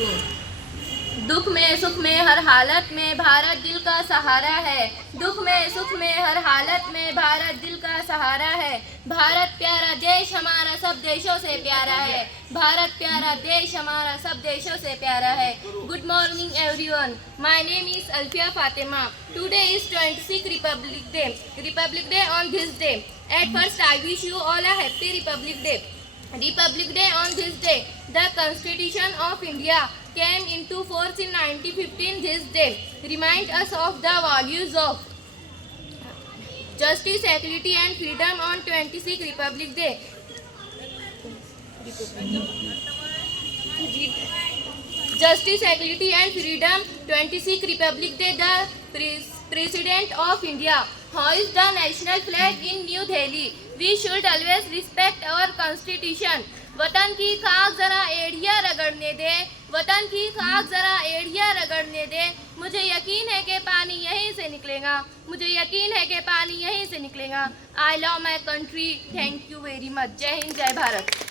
दुख में सुख में हर हालत में भारत दिल का सहारा है। दुख में सुख में हर हालत में भारत दिल का सहारा है। भारत प्यारा देश हमारा सब देशों से प्यारा है। भारत प्यारा देश हमारा सब देशों से प्यारा है। Good morning everyone, my name is Alfiya Fatima. Today is 26th Republic Day. Republic Day on this day. At first I wish you all a happy Republic Day. Republic Day on this day. The Constitution of India came into force in 1915. This day remind us of the values of justice, equality and freedom. On 26th Republic Day, justice, equality and freedom. 26th Republic Day, the President of India hoist the national flag in New Delhi. We should always respect our constitution. वतन की खाक जरा एड़िया रगड़ने दे, वतन की खाक जरा एड़िया रगड़ने दे। मुझे यकीन है कि पानी यहीं से निकलेगा, मुझे यकीन है कि पानी यहीं से निकलेगा। I love my country. Thank you very much. जय हिंद, जय भारत।